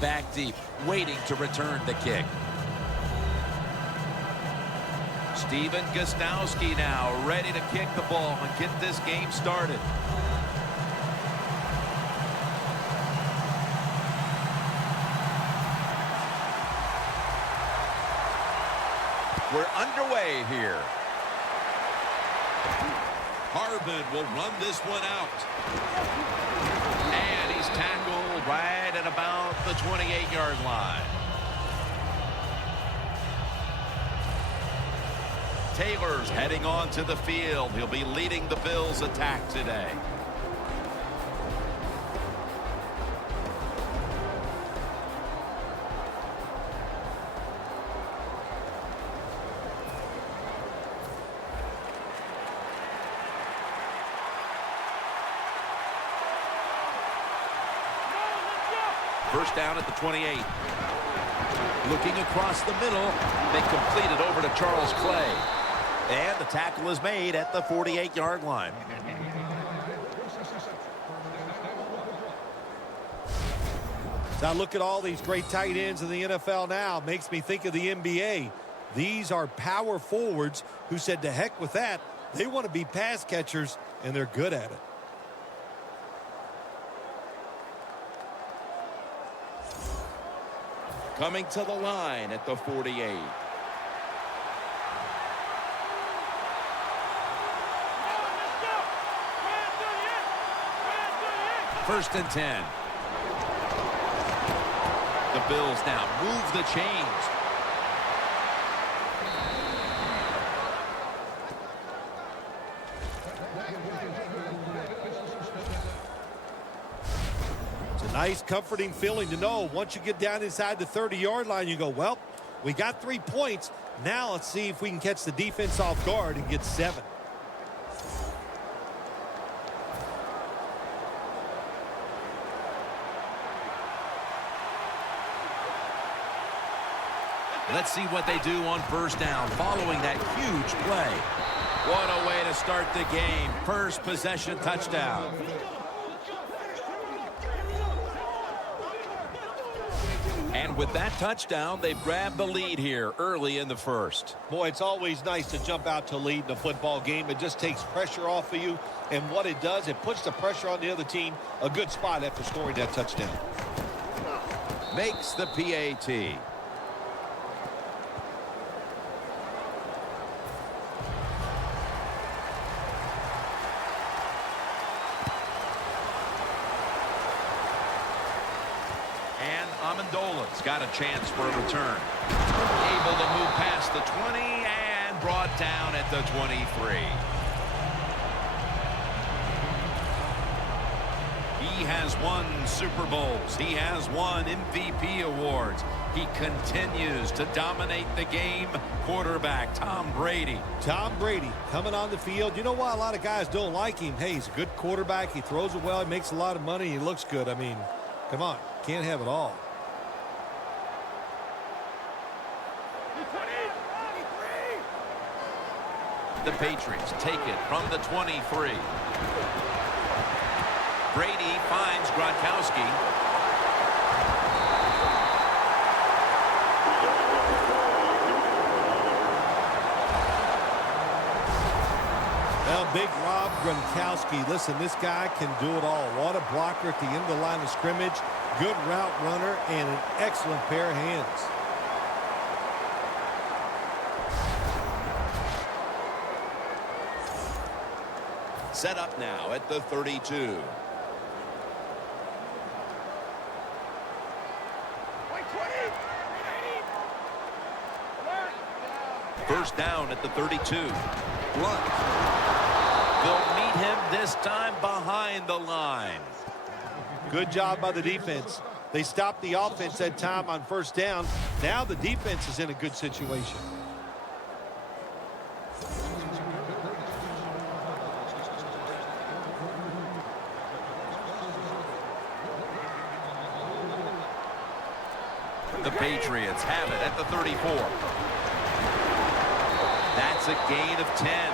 back deep, waiting to return the kick. Steven Gostowski now ready to kick the ball and get this game started. We're underway here. Harbin will run this one out. And he's tackled right at about the 28-yard line. Taylor's heading onto the field. He'll be leading the Bills' attack today. First down at the 28. Looking across the middle. They complete it over to Charles Clay. And the tackle is made at the 48-yard line. Now look at all these great tight ends in the NFL now. Makes me think of the NBA. These are power forwards who said to heck with that. They want to be pass catchers, and they're good at it. Coming to the line at the 48. First and 10. The Bills now move the chains. It's a nice, comforting feeling to know once you get down inside the 30-yard line, you go, well, we got 3 points. Now let's see if we can catch the defense off guard and get 7. Let's see what they do on first down following that huge play. What a way to start the game. First possession touchdown. And with that touchdown, they've grabbed the lead here early in the first. Boy, it's always nice to jump out to lead in a football game. It just takes pressure off of you. And what it does, it puts the pressure on the other team. A good spot after scoring that touchdown. Makes the PAT. Amendola's got a chance for a return. Able to move past the 20 and brought down at the 23. He has won Super Bowls. He has won MVP awards. He continues to dominate the game. Quarterback Tom Brady. Tom Brady coming on the field. You know why a lot of guys don't like him? Hey, he's a good quarterback. He throws it well. He makes a lot of money. He looks good. I mean, come on. Can't have it all. The Patriots take it from the 23. Brady finds Gronkowski. Well, big Rob Gronkowski. Listen, this guy can do it all. What a blocker at the end of the line of scrimmage. Good route runner and an excellent pair of hands. Set up now at the 32. First down at the 32. Blunt. They'll meet him this time behind the line. Good job by the defense. They stopped the offense that time on first down. Now the defense is in a good situation. The Patriots have it at the 34. That's a gain of 10.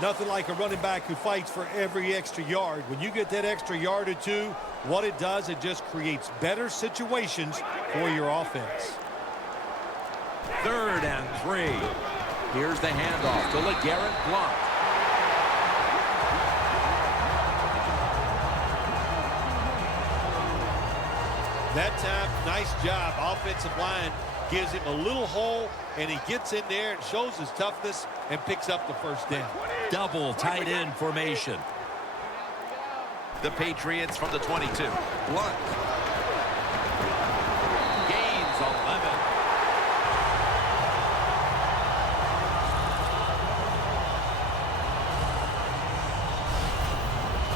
Nothing like a running back who fights for every extra yard. When you get that extra yard or two, what it does, it just creates better situations for your offense. 3rd and 3. Here's the handoff to LeGarrette Blount. That time, nice job. Offensive line gives him a little hole, and he gets in there and shows his toughness and picks up the first down. Double tight end formation. The Patriots from the 22. Blount. Gains 11.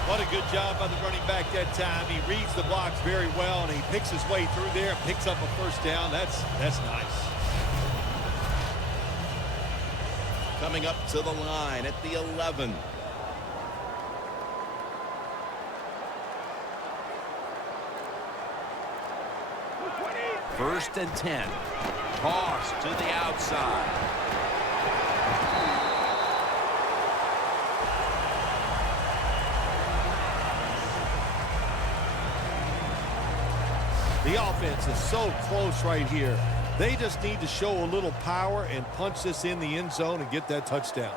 What a good job by the running back that time. He reads the blocks very well, and he picks his way through there and picks up a first down. That's nice. Coming up to the line at the 11. First and 10. Toss to the outside. The offense is so close right here. They just need to show a little power and punch this in the end zone and get that touchdown.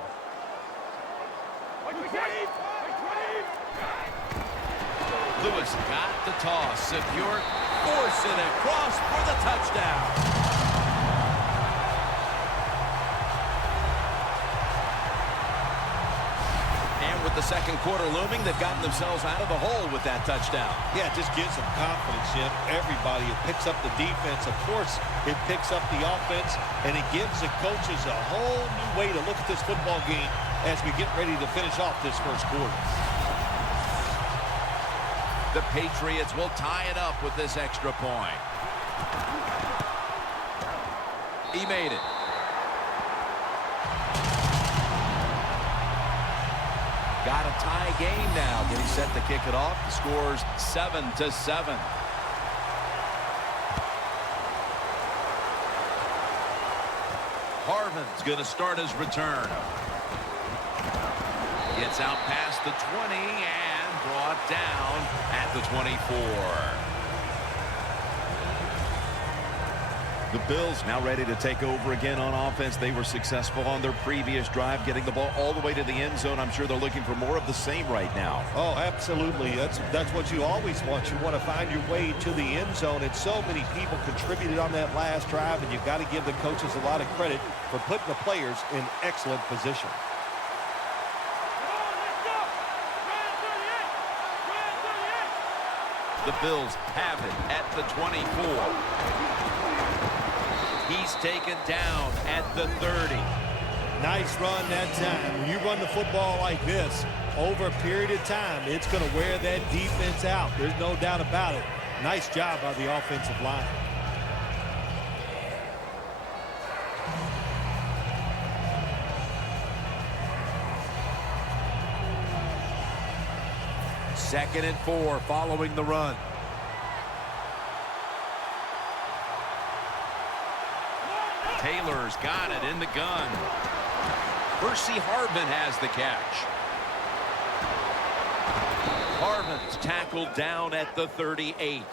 Lewis got the toss, secure, force it across for the touchdown. And with the second quarter looming, they've gotten themselves out of the hole with that touchdown. Yeah, it just gives them confidence, Jim. Everybody, it picks up the defense. Of course, it picks up the offense, and it gives the coaches a whole new way to look at this football game as we get ready to finish off this first quarter. The Patriots will tie it up with this extra point. He made it. Got a tie game now. Getting set to kick it off. The score's 7-7. Harvin's going to start his return. Gets out past the 20 and brought down at the 24. The Bills now ready to take over again on offense. They were successful on their previous drive, getting the ball all the way to the end zone. I'm sure they're looking for more of the same right now. Oh, absolutely. That's what you always want. You want to find your way to the end zone, and so many people contributed on that last drive, and you've got to give the coaches a lot of credit for putting the players in excellent position. The Bills have it at the 24. He's taken down at the 30. Nice run that time. When you run the football like this, over a period of time, it's going to wear that defense out. There's no doubt about it. Nice job by the offensive line. Second and 4 following the run. Taylor's got it in the gun. Percy Harvin has the catch. Harvin's tackled down at the 38.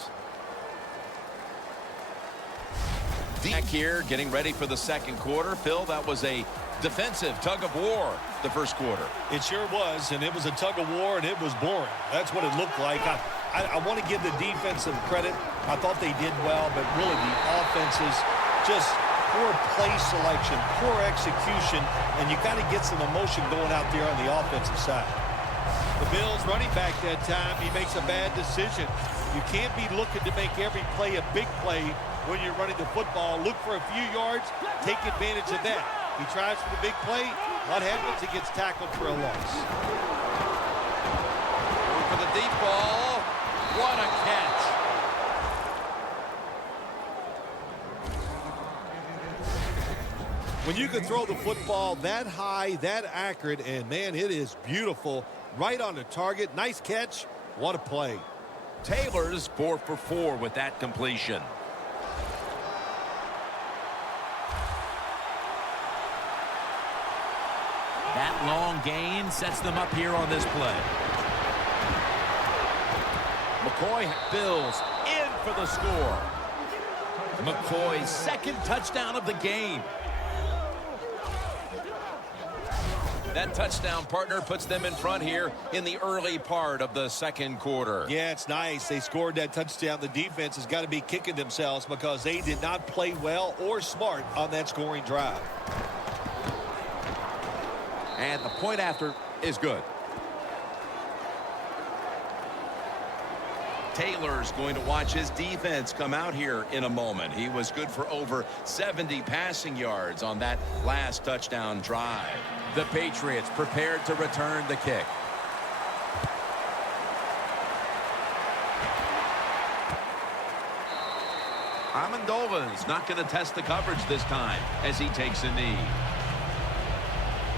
Back here, getting ready for the second quarter. Phil, that was a defensive tug of war the first quarter. It sure was, and it was a tug of war, and it was boring. That's what it looked like. I want to give the defense some credit. I thought they did well, but really the offenses just poor play selection, poor execution, and you got to get some emotion going out there on the offensive side. The Bills running back that time, he makes a bad decision. You can't be looking to make every play a big play when you're running the football. Look for a few yards, take advantage of that. He tries for the big play. What happens? He gets tackled for a loss. Going for the deep ball. What a catch. When you can throw the football that high, that accurate, and, man, it is beautiful. Right on the target. Nice catch. What a play. Taylor's 4 for 4 with that completion. That long gain sets them up here on this play. McCoy, Bills in for the score. McCoy's second touchdown of the game. That touchdown, partner, puts them in front here in the early part of the second quarter. Yeah, it's nice. They scored that touchdown. The defense has got to be kicking themselves because they did not play well or smart on that scoring drive. And the point after is good. Taylor's going to watch his defense come out here in a moment. He was good for over 70 passing yards on that last touchdown drive. The Patriots prepared to return the kick. Amendola's not going to test the coverage this time as he takes a knee.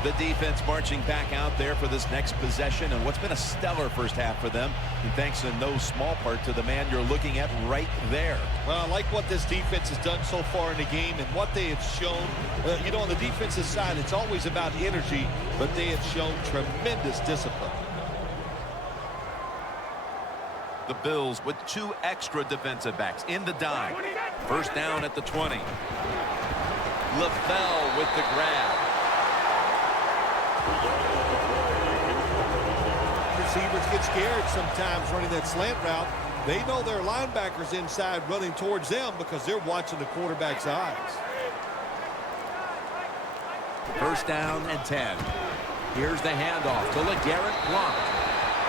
The defense marching back out there for this next possession, and what's been a stellar first half for them, and thanks in no small part to the man you're looking at right there. Well, I like what this defense has done so far in the game and what they have shown. You know, on the defensive side, it's always about energy, but they have shown tremendous discipline. The Bills with 2 extra defensive backs in the dime. First down at the 20. LaFell with the grab. Receivers get scared sometimes running that slant route. They know their linebackers inside running towards them because they're watching the quarterback's eyes. First down and 10. Here's the handoff to LeGarrette Blount.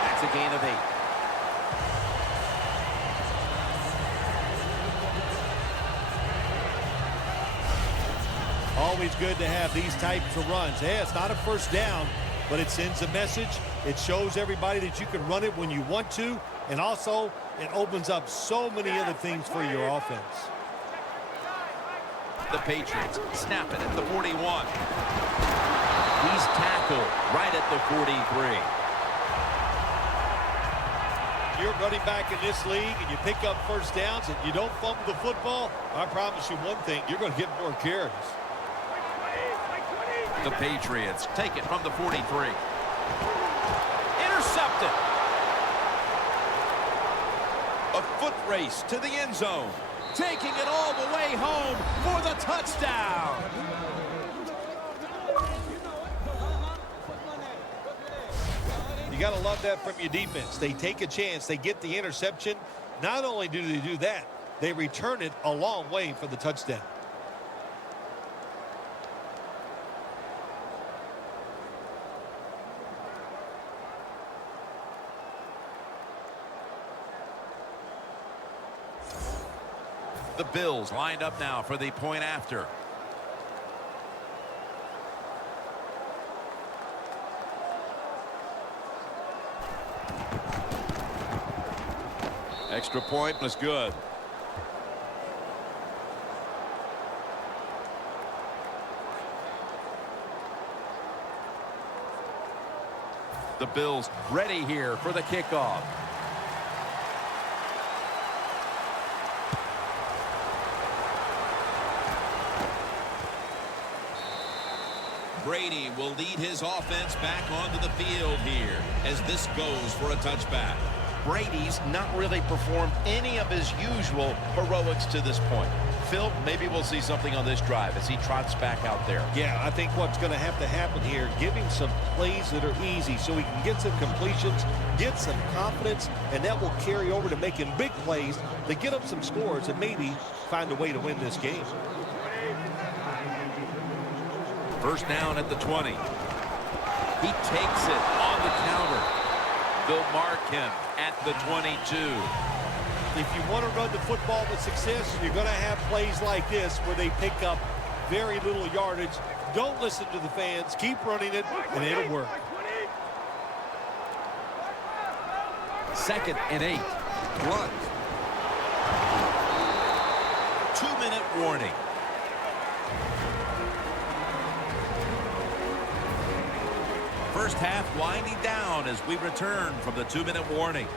That's a gain of 8. Always good to have these types of runs. Yeah, it's not a first down, but it sends a message. It shows everybody that you can run it when you want to, and also it opens up so many other things for your offense. The Patriots snap it at the 41. He's tackled right at the 43. You're running back in this league and you pick up first downs and you don't fumble the football, I promise you one thing, you're going to get more carries. The Patriots take it from the 43. Intercepted. A foot race to the end zone. Taking it all the way home for the touchdown. You got to love that from your defense. They take a chance. They get the interception. Not only do they do that, they return it a long way for the touchdown. The Bills lined up now for the point after. Extra point was good. The Bills ready here for the kickoff. Brady will lead his offense back onto the field here as this goes for a touchback. Brady's not really performed any of his usual heroics to this point. Phil, maybe we'll see something on this drive as he trots back out there. Yeah, I think what's going to have to happen here, give him some plays that are easy so he can get some completions, get some confidence, and that will carry over to making big plays to get up some scores and maybe find a way to win this game. First down at the 20. He takes it on the counter. They'll mark him at the 22. If you want to run the football with success, you're going to have plays like this where they pick up very little yardage. Don't listen to the fans. Keep running it, and it'll work. Second and 8. Blunt. 2-minute warning. First half winding down as we return from the 2-minute warning.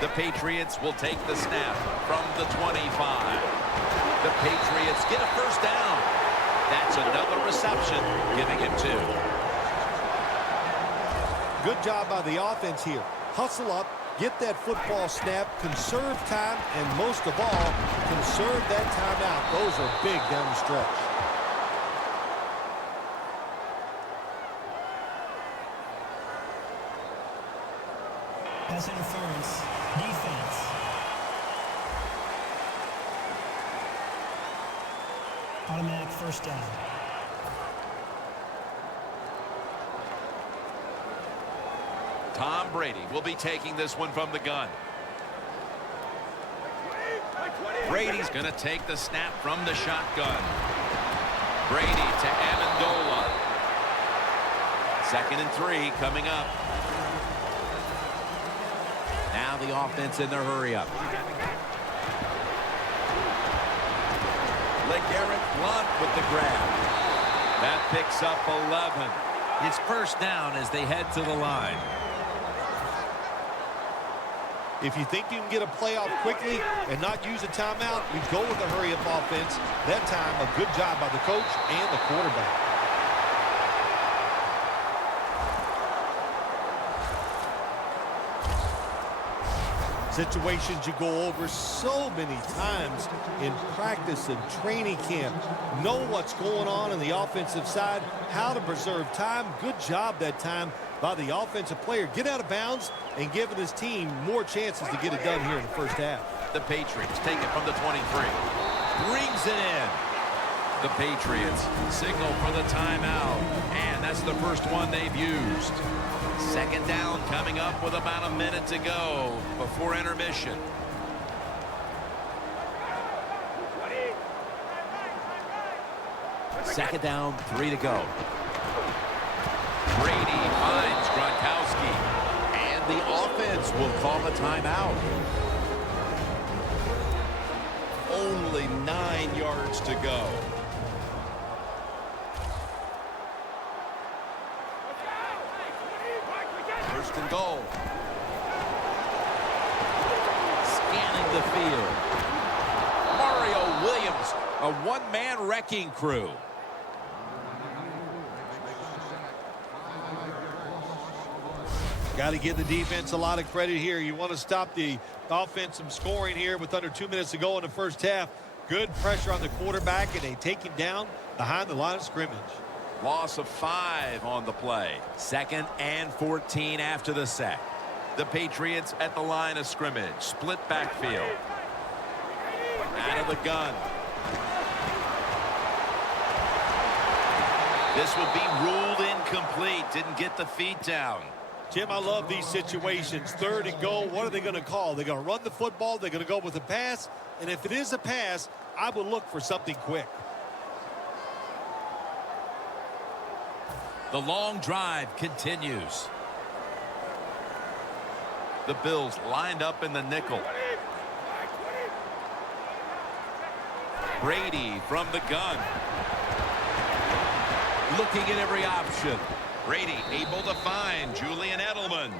The Patriots will take the snap from the 25. The Patriots get a first down That's another reception, giving him 2. Good job by the offense here. Hustle up, get that football snap, conserve time, and most of all, conserve that timeout. Those are big down the stretch. Pass interference. Defense. Automatic first down. Tom Brady will be taking this one from the gun. Brady's going to take the snap from the shotgun. Brady to Amendola. 2nd and 3 coming up. Now the offense in their hurry up. LeGarrette Blount with the grab. That picks up 11. It's first down as they head to the line. If you think you can get a playoff quickly and not use a timeout, you go with a hurry-up offense. That time, a good job by the coach and the quarterback. Situations you go over so many times in practice and training camp. Know what's going on the offensive side, how to preserve time. Good job that time by the offensive player. Get out of bounds and giving his team more chances to get it done here in the first half. The Patriots take it from the 23. Brings it in. The Patriots signal for the timeout. And that's the first one they've used. 2nd down coming up with about a minute to go before intermission. Second down, 3 to go. Brady finds Gronkowski. And the offense will call a timeout. Only 9 yards to go. First and goal. Scanning the field. Mario Williams, a one-man wrecking crew. Got to give the defense a lot of credit here. You want to stop the offense from scoring here with under 2 minutes to go in the first half. Good pressure on the quarterback, and they take him down behind the line of scrimmage. Loss of 5 on the play. 2nd and 14 after the sack. The Patriots at the line of scrimmage. Split backfield. Out of the gun. This would be ruled incomplete. Didn't get the feet down. Jim, I love these situations. 3rd and goal. What are they going to call? They're going to run the football. They're going to go with a pass. And if it is a pass, I will look for something quick. The long drive continues. The Bills lined up in the nickel. Brady from the gun. Looking at every option. Brady able to find Julian Edelman.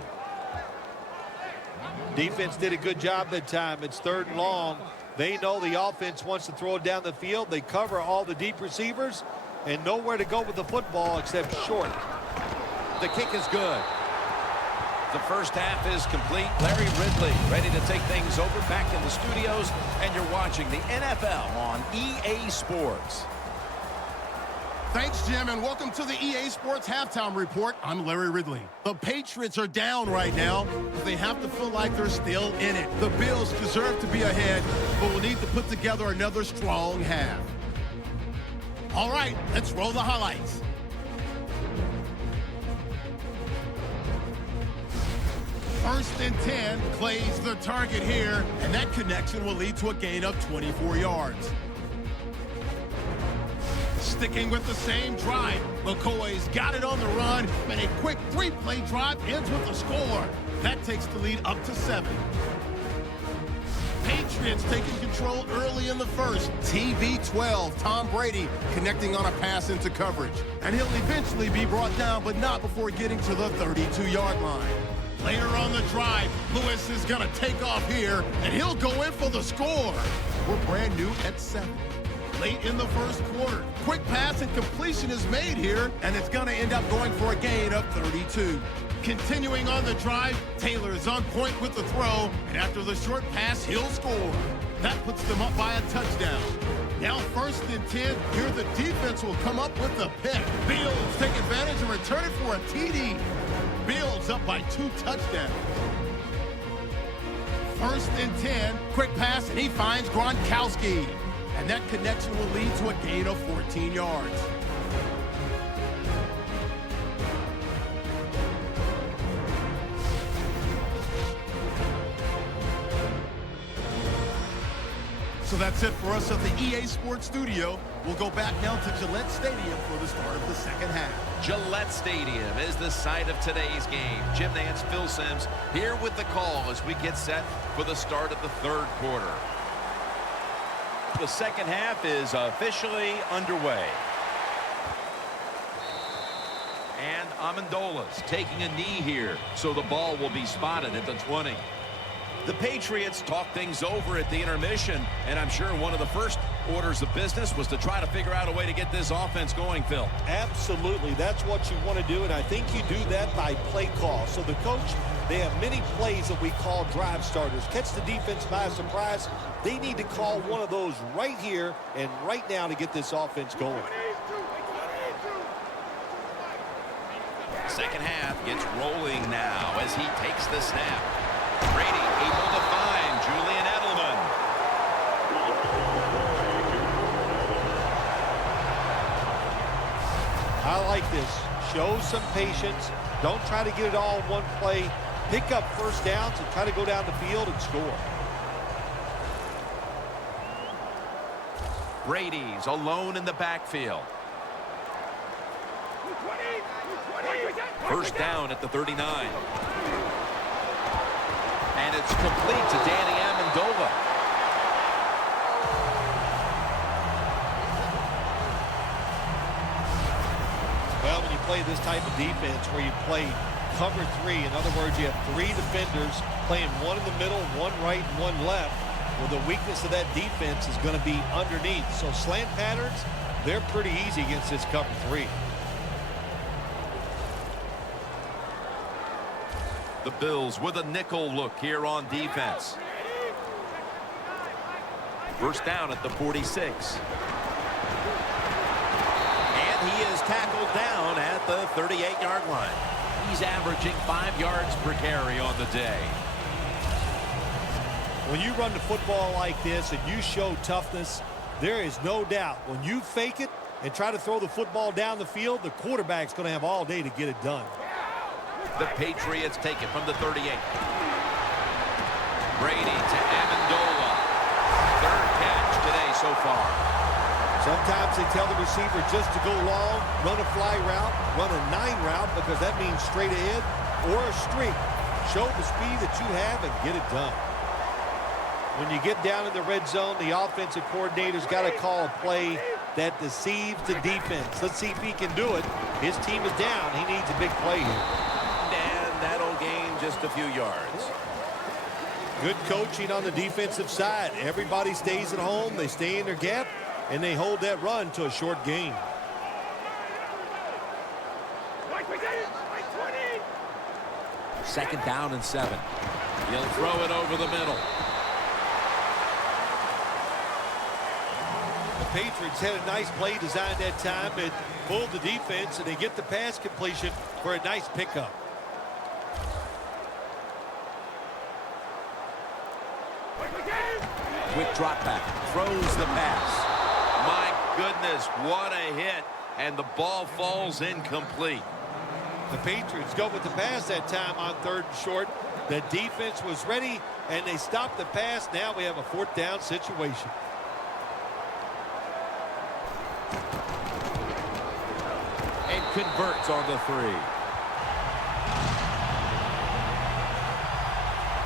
Defense did a good job that time. It's 3rd and long. They know the offense wants to throw it down the field. They cover all the deep receivers and nowhere to go with the football except short. The kick is good. The first half is complete. Larry Ridley ready to take things over back in the studios, and you're watching the NFL on EA Sports. Thanks, Jim, and welcome to the EA Sports Halftime Report. I'm Larry Ridley. The Patriots are down right now, but they have to feel like they're still in it. The Bills deserve to be ahead, but will need to put together another strong half. All right, let's roll the highlights. First and 10, Clay's the target here, and that connection will lead to a gain of 24 yards. Sticking with the same drive, McCoy's got it on the run, and a quick 3-play drive ends with a score. That takes the lead up to 7. Patriots taking control early in the first. TB12, Tom Brady connecting on a pass into coverage. And he'll eventually be brought down, but not before getting to the 32-yard line. Later on the drive, Lewis is going to take off here, and he'll go in for the score. We're brand new at 7. late in the first quarter. Quick pass and completion is made here, and it's going to end up going for a gain of 32. Continuing on the drive, Taylor is on point with the throw, and after the short pass, he'll score. That puts them up by a touchdown. Now 1st and 10, here the defense will come up with the pick. Fields take advantage and return it for a TD. Fields up by 2 touchdowns. 1st and 10, quick pass, and he finds Gronkowski. And that connection will lead to a gain of 14 yards. So that's it for us at the EA Sports Studio. We'll go back now to Gillette Stadium for the start of the second half. Gillette Stadium is the site of today's game. Jim Nance, Phil Simms here with the call as we get set for the start of the 3rd quarter. The second half is officially underway. And Amendola's taking a knee here, so the ball will be spotted at the 20. The Patriots talked things over at the intermission, and I'm sure one of the first orders of business was to try to figure out a way to get this offense going, Phil. Absolutely. That's what you want to do, and I think you do that by play call. So the coach, they have many plays that we call drive starters. Catch the defense by surprise. They need to call one of those right here and right now to get this offense going. Second half gets rolling now as he takes the snap. Brady able to find Julian Edelman. I like this. Show some patience. Don't try to get it all in one play. Pick up 1st downs and try to go down the field and score. Brady's alone in the backfield. 1st down at the 39. And it's complete to Danny Amendola. Well, when you play this type of defense where you play cover 3, in other words, you have 3 defenders playing one in the middle, one right, and one left, well, the weakness of that defense is going to be underneath. So slant patterns, they're pretty easy against this cover 3. The Bills with a nickel look here on defense. 1st down at the 46. And he is tackled down at the 38-yard line. He's averaging 5 yards per carry on the day. When you run the football like this and you show toughness, there is no doubt when you fake it and try to throw the football down the field, the quarterback's going to have all day to get it done. The Patriots take it from the 38. Brady to Amendola. 3rd catch today so far. Sometimes they tell the receiver just to go long, run a fly route, run a 9 route because that means straight ahead or a streak. Show the speed that you have and get it done. When you get down in the red zone, the offensive coordinator's got to call a play that deceives the defense. Let's see if he can do it. His team is down. He needs a big play here. That'll gain just a few yards. Good coaching on the defensive side. Everybody stays at home. They stay in their gap, and they hold that run to a short gain. Second down and 7. He'll throw it over the middle. The Patriots had a nice play designed that time and pulled the defense, and they get the pass completion for a nice pickup. Quick drop back, throws the pass. My goodness, what a hit, and the ball falls incomplete. The Patriots go with the pass that time on 3rd and short. The defense was ready, and they stopped the pass. Now we have a 4th down situation. And converts on the 3.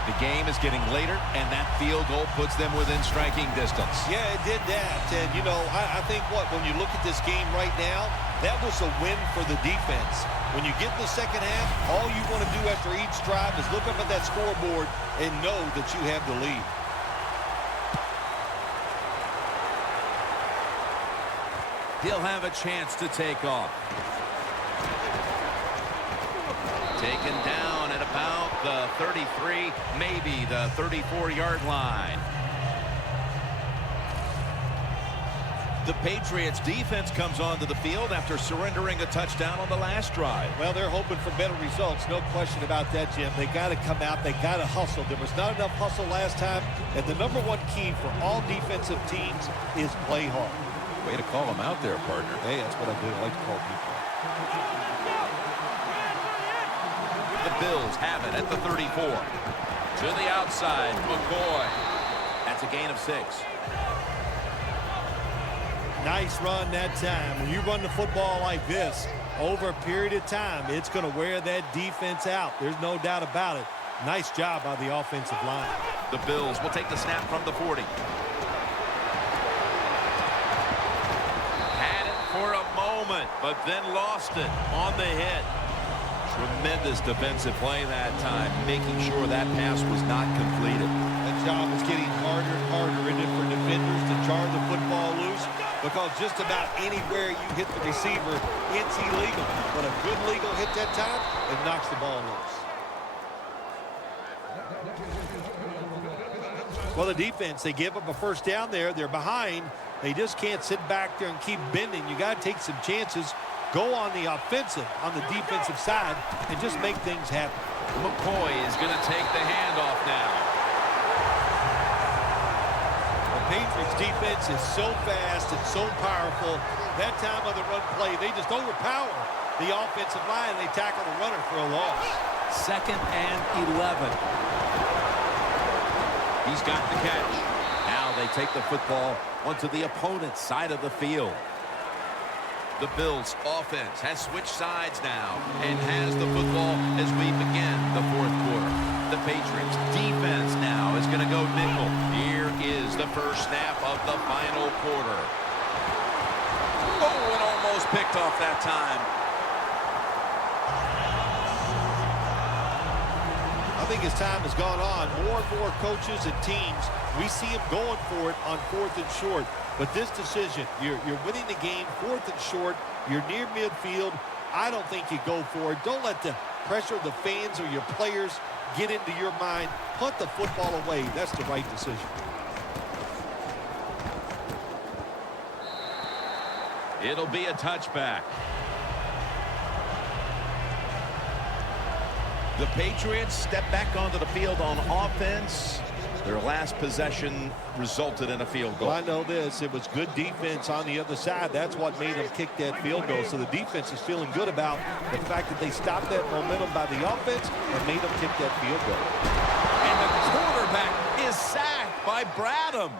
The game is getting later, and that field goal puts them within striking distance. Yeah, it did that. And, you know, I think when you look at this game right now, that was a win for the defense. When you get in the second half, all you want to do after each drive is look up at that scoreboard and know that you have the lead. He'll have a chance to take off. Taken down at about the 33, maybe the 34-yard line. The Patriots defense comes onto the field after surrendering a touchdown on the last drive. Well, they're hoping for better results. No question about that, Jim. They got to come out. They got to hustle. There was not enough hustle last time. And the number one key for all defensive teams is play hard. Way to call him out there, partner. Hey, that's what I do. I like to call people. The Bills have it at the 34. To the outside, McCoy. That's a gain of 6. Nice run that time. When you run the football like this over a period of time, it's going to wear that defense out. There's no doubt about it. Nice job by the offensive line. The Bills will take the snap from the 40. Had it for a moment, but then lost it on the hit. Tremendous defensive play that time, making sure that pass was not completed. That job is getting harder and harder, isn't it, for defenders to charge the football loose? Because just about anywhere you hit the receiver, it's illegal. But a good legal hit that time, it knocks the ball loose. Well, the defense, they give up a first down there. They're behind. They just can't sit back there and keep bending. You got to take some chances. Go on the offensive, on the defensive side, and just make things happen. McCoy is going to take the handoff now. The Patriots defense is so fast and so powerful. That time of the run play, they just overpower the offensive line. They tackle the runner for a loss. 2nd and 11. He's got the catch. Now they take the football onto the opponent's side of the field. The Bills offense has switched sides now and has the football as we begin the 4th quarter. The Patriots defense now is going to go nickel. Here is the first snap of the final quarter. Oh, and almost picked off that time. I think as time has gone on, more and more coaches and teams, we see them going for it on 4th and short. But this decision, you're winning the game, 4th and short, you're near midfield. I don't think you go for it. Don't let the pressure of the fans or your players get into your mind. Punt the football away. That's the right decision. It'll be a touchback. The Patriots step back onto the field on offense. Their last possession resulted in a field goal. Well, I know this. It was good defense on the other side. That's what made them kick that field goal. So the defense is feeling good about the fact that they stopped that momentum by the offense and made them kick that field goal. And the quarterback is sacked by Bradham.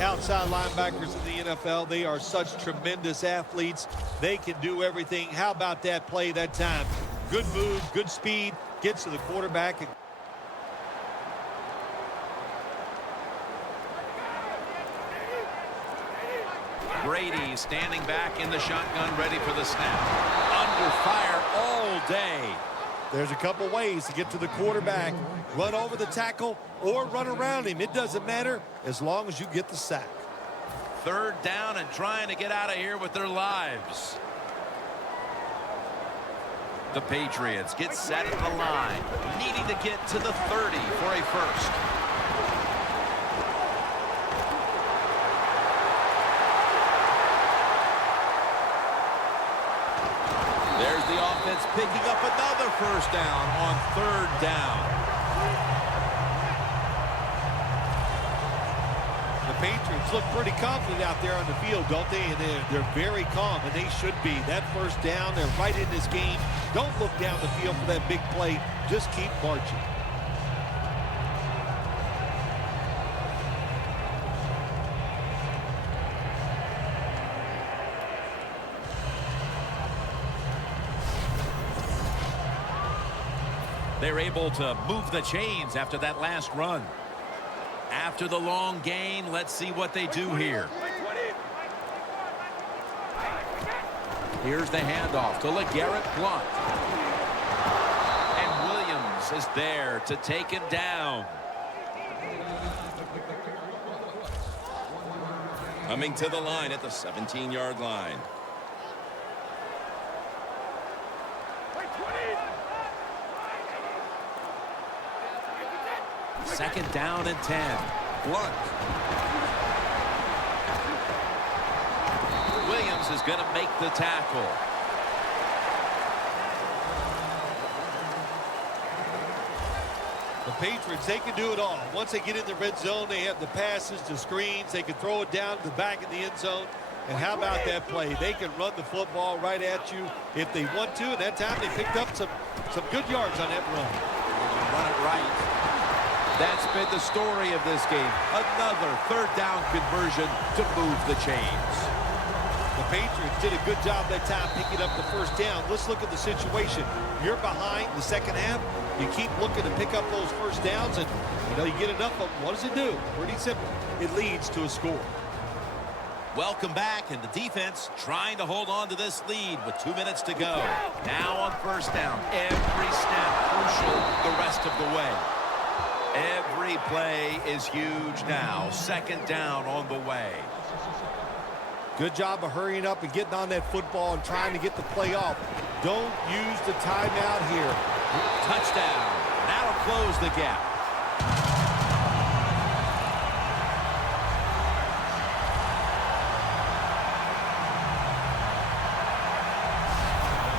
Outside linebackers in the NFL, they are such tremendous athletes. They can do everything. How about that play that time? Good move, good speed, gets to the quarterback. Brady standing back in the shotgun, ready for the snap. Under fire all day. There's a couple ways to get to the quarterback. Run over the tackle or run around him. It doesn't matter as long as you get the sack. 3rd down and trying to get out of here with their lives. The Patriots get set at the line, needing to get to the 30 for a first. There's the offense picking up another first down on 3rd down. The Patriots look pretty confident out there on the field, don't they? And they're very calm, and they should be. That first down, they're right in this game. Don't look down the field for that big play. Just keep marching. They're able to move the chains after that last run. After the long gain, let's see what they do here. Here's the handoff to LeGarrette Blount. And Williams is there to take him down. Coming to the line at the 17-yard line. Second down and 10. Blunt. Williams is going to make the tackle. The Patriots, they can do it all. Once they get in the red zone, they have the passes, the screens. They can throw it down to the back of the end zone. And how about that play? They can run the football right at you if they want to. And that time they picked up some good yards on that run. Run it right. That's been the story of this game. Another third down conversion to move the chains. The Patriots did a good job that time picking up the first down. Let's look at the situation. You're behind the second half. You keep looking to pick up those first downs, and you get enough of them. What does it do? Pretty simple. It leads to a score. Welcome back, and the defense trying to hold on to this lead with 2 minutes to go. Now on first down. Every snap crucial the rest of the way. Every play is huge now. Second down on the way. Good job of hurrying up and getting on that football and trying to get the play off. Don't use the timeout here. Touchdown. That'll close the gap.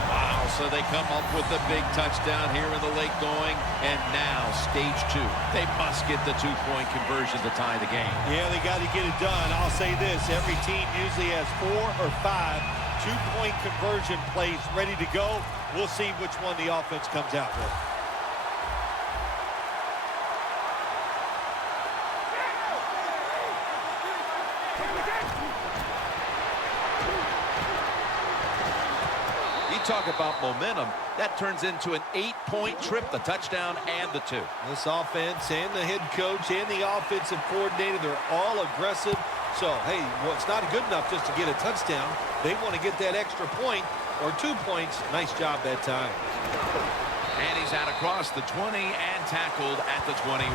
Wow, so they come up with a big touchdown here in the late going. And now, stage 2. They must get the 2-point conversion to tie the game. Yeah, they got to get it done. I'll say this. Every team usually has 4 or 5 2-point conversion plays ready to go. We'll see which one the offense comes out with. Talk about momentum. That turns into an 8-point trip, the touchdown and the 2. This offense and the head coach and the offensive coordinator, they're all aggressive. So, hey, well, it's not good enough just to get a touchdown. They want to get that extra point or 2 points. Nice job that time. And he's out across the 20 and tackled at the 21.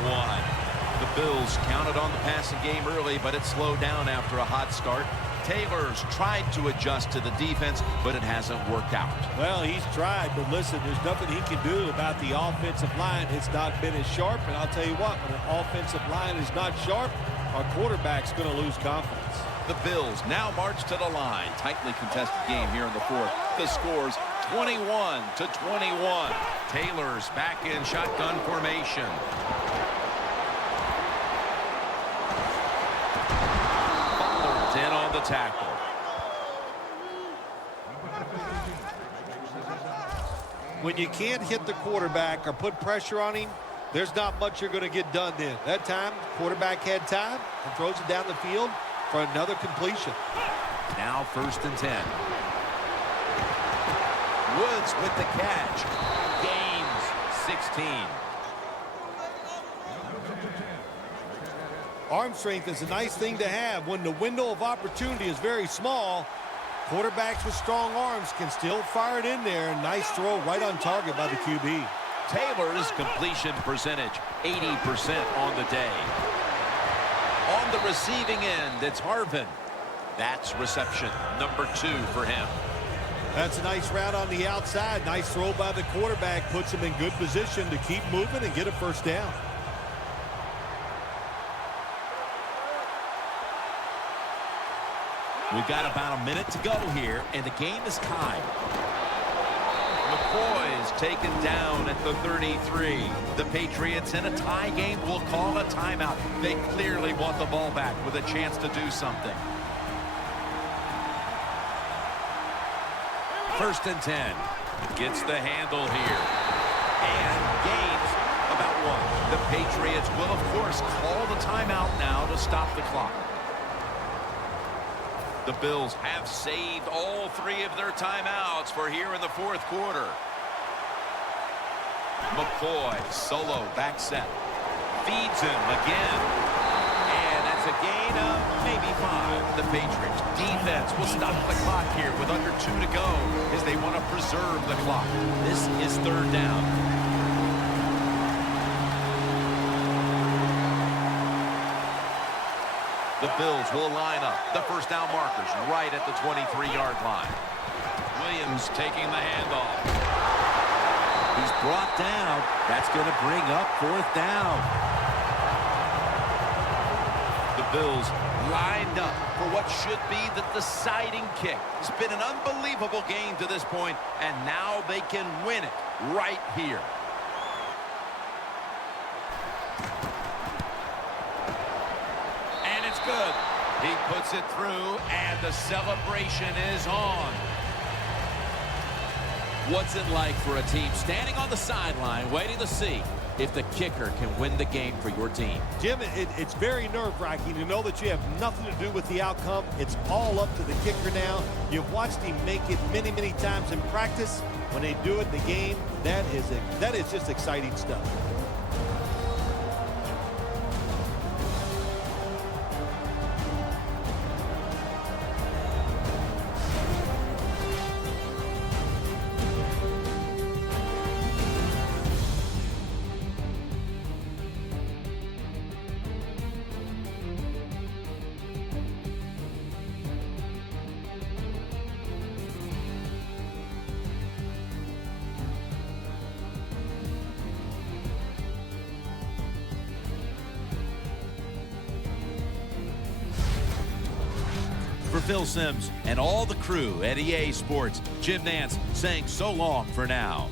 The Bills counted on the passing game early, but it slowed down after a hot start. Taylor's tried to adjust to the defense, but it hasn't worked out. Well, he's tried, but listen, there's nothing he can do about the offensive line. It's not been as sharp, and I'll tell you what, when an offensive line is not sharp, our quarterback's going to lose confidence. The Bills now march to the line. Tightly contested game here in the fourth. The score's 21-21. Taylor's back in shotgun formation. In on the tackle. When you can't hit the quarterback or put pressure on him, there's not much you're going to get done then. That time, quarterback had time and throws it down the field for another completion. Now first and 10. Woods with the catch. Gains 16. Arm strength is a nice thing to have. When the window of opportunity is very small, quarterbacks with strong arms can still fire it in there. Nice throw right on target by the QB. Taylor's completion percentage, 80% on the day. On the receiving end, it's Harvin. That's reception number 2 for him. That's a nice route on the outside. Nice throw by the quarterback. Puts him in good position to keep moving and get a first down. We've got about a minute to go here, and the game is tied. McCoy is taken down at the 33. The Patriots in a tie game will call a timeout. They clearly want the ball back with a chance to do something. First and 10. Gets the handle here. And gains about 1. The Patriots will, of course, call the timeout now to stop the clock. The Bills have saved all 3 of their timeouts for here in the fourth quarter. McCoy, solo, back set. Feeds him again. And that's a gain of maybe 5. The Patriots defense will stop the clock here with under 2 to go as they want to preserve the clock. This is third down. The Bills will line up. The first down markers right at the 23-yard line. Williams taking the handoff. He's brought down. That's going to bring up fourth down. The Bills lined up for what should be the deciding kick. It's been an unbelievable game to this point, and now they can win it right here. And it's good. He puts it through, and the celebration is on. What's it like for a team standing on the sideline waiting to see if the kicker can win the game for your team? Jim, it's very nerve-wracking to know that you have nothing to do with the outcome. It's all up to the kicker now. You've watched him make it many, many times in practice. When they do it in the game, that is just exciting stuff. For Phil Simms and all the crew at EA Sports, Jim Nantz saying so long for now.